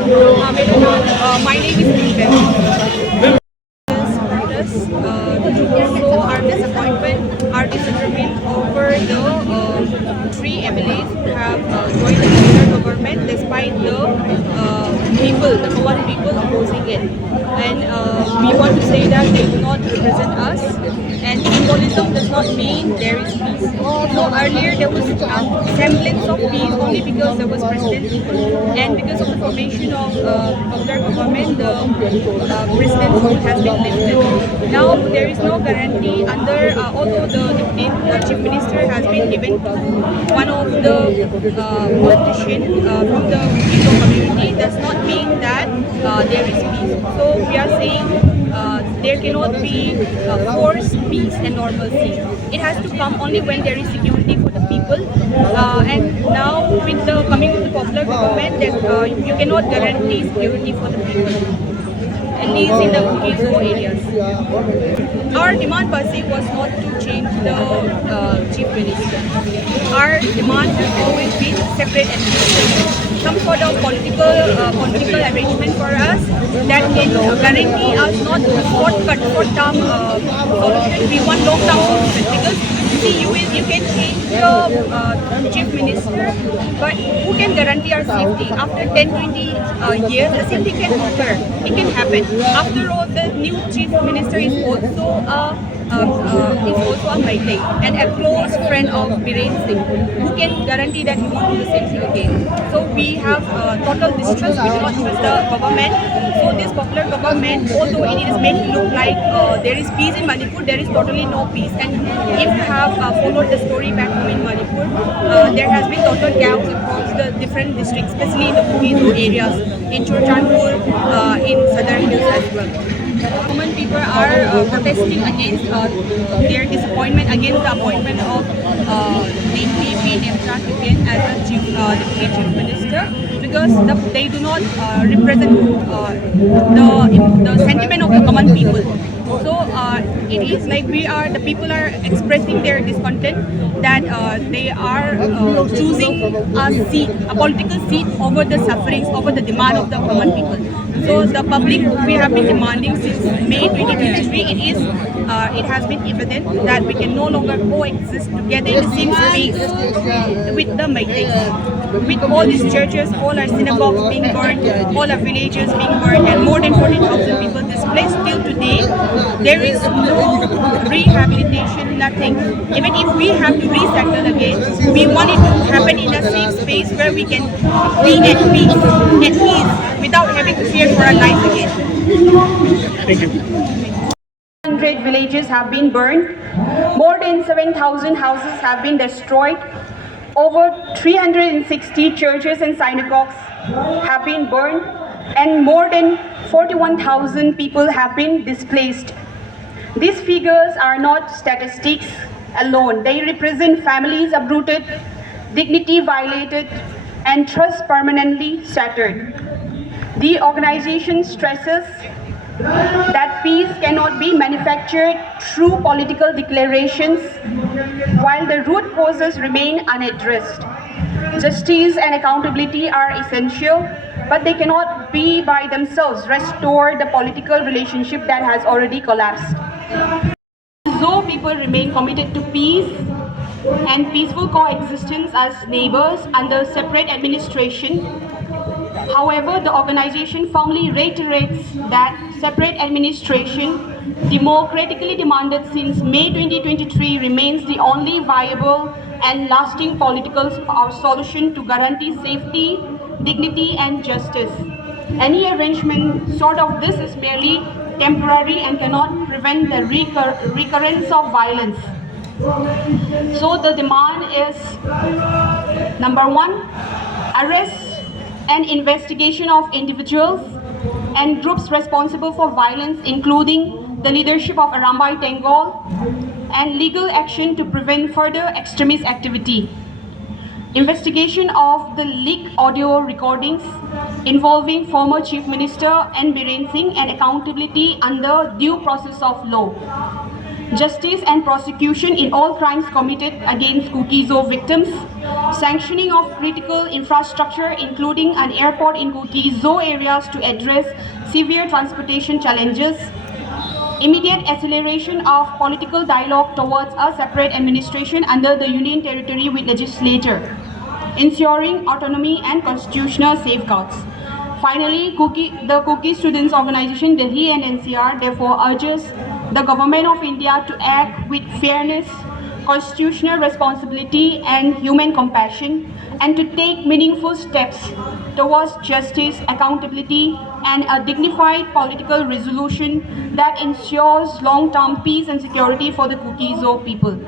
My name is Deepak. So our disappointment, our disagreement over the three MLAs who have joined the Central government despite the common people opposing it. And we want to say that they do not represent us. And symbolism does not mean there is peace. So earlier there was semblance of peace only because there was presidency, and because of the formation of popular government, the president's rule has been lifted. Now there is no guarantee under, although the deputy chief minister has been given one of the politician from the Mizo community, does not mean that there is peace. So we are saying there cannot be forced peace and normalcy. It has to come only when there is security for the people. And now with the coming of the popular government, that you cannot guarantee security for the people, at least in the Mizo areas. Our demand per se was not to change the chief minister. Our demand has always been separate administration. Some sort of political arrangement for us that can guarantee us not short-term solution. We want long-term solution, because see, you can change the chief minister, but who can guarantee our safety? After 10-20 years, the same thing can occur. It can happen. After all, the new chief minister is also a Maitai and a close friend of Biren Singh, who can guarantee that he won't do the same thing again. So we have total distrust. We do not trust the government. So this popular government, although it is meant to look like there is peace in Manipur, there is totally no peace. And if you have followed the story back home in Manipur, there has been total chaos across the different districts, especially in the Mizo areas, in Churchandpur, in Southern Hills as well. Common people are protesting against their disappointment against the appointment of namely P. Nemchand again as a deputy chief minister, because they do not represent the sentiment of the common people. So it is like the people are expressing their discontent that they are choosing a political seat over the sufferings, over the demand of the common people. So the public, we have been demanding since May 2023, it has been evident that we can no longer coexist together in the same space with the Maitais. With all these churches, all our synagogues being burned, all our villages being burned, and more than 40,000 people displaced till today, there is no rehabilitation, nothing. Even if we have to resettle again, we want it to happen in a safe space where we can be at peace, without having to fear for our lives again. Thank you. 100 villages have been burned, more than 7,000 houses have been destroyed, over 360 churches and synagogues have been burned, and more than 41,000 people have been displaced. These figures are not statistics alone. They represent families uprooted, dignity violated, and trust permanently shattered. The organization stresses that peace cannot be manufactured through political declarations, while the root causes remain unaddressed. Justice and accountability are essential, but they cannot be by themselves restore the political relationship that has already collapsed. Though people remain committed to peace and peaceful coexistence as neighbors under separate administration, however, the organization firmly reiterates that separate administration, democratically demanded since May 2023, remains the only viable and lasting political solution to guarantee safety, dignity, and justice. Any arrangement short of this is merely temporary and cannot prevent the recurrence of violence. So the demand is, number one, arrest and investigation of individuals and groups responsible for violence, including the leadership of Arambai Tengol, and legal action to prevent further extremist activity. Investigation of the leaked audio recordings involving former Chief Minister N. Biren Singh and accountability under due process of law. justice and prosecution in all crimes committed against Kuki-Zo victims, sanctioning of critical infrastructure including an airport in Kuki-Zo areas to address severe transportation challenges, immediate acceleration of political dialogue towards a separate administration under the Union Territory with legislature, ensuring autonomy and constitutional safeguards. Finally, the Kuki Students Organization, Delhi and NCR therefore urges the Government of India to act with fairness, constitutional responsibility and human compassion, and to take meaningful steps towards justice, accountability, and a dignified political resolution that ensures long-term peace and security for the Kuki-Zo people.